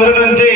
రోజుల నుంచి